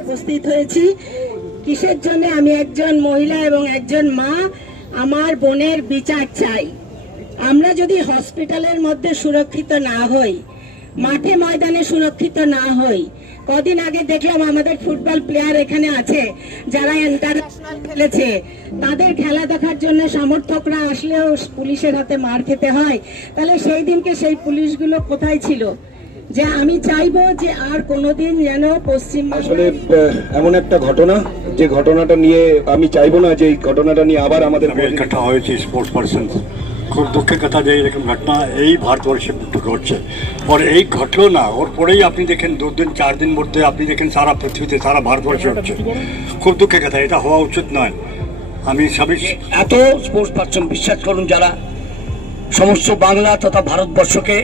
উপস্থিত হয়েছি কিসের জন্য? আমি একজন মহিলা এবং একজন মা, আমার বোনের বিচার চাই। আমরা যদি হসপিটালের মধ্যে সুরক্ষিত না হই, মাঠে ময়দানে সুরক্ষিত না হই, কদিন আগে দেখলাম আমাদের ফুটবল প্লেয়ার এখানে আছে যারা ইন্টারন্যাশনাল খেলেছে, তাদের খেলা দেখার জন্য সমর্থকরা আসলেও পুলিশের হাতে মার খেতে হয়। তাহলে সেই দিনকে সেই পুলিশগুলো কোথায় ছিল? যে আমি চাইবো যে আর কোনোদিন যেন পশ্চিম আসলে এমন একটা ঘটনা, যে ঘটনাটা নিয়ে আমি চাইবো না যে এই ঘটনাটা নিয়ে আবার আমাদের ইকट्ठा হয়েছে স্পোর্টস পার্সন। খুব দুঃখের কথা যে এরকম ঘটনা এই ভারতবর্ষে ঘটছে। और এই ঘটলো না, ওর পরেই আপনি দেখেন 2 দিন 4 দিন মধ্যে আপনি দেখেন সারা পৃথিবীতে সারা ভারতবর্ষে হচ্ছে। খুব দুঃখের কথা, এটা হওয়া উচিত নয়। আমি সবই এত স্পোর্টস পার্সন বিশ্বাস করুন যারা সমস্ত বাংলা তথা ভারতবর্ষকে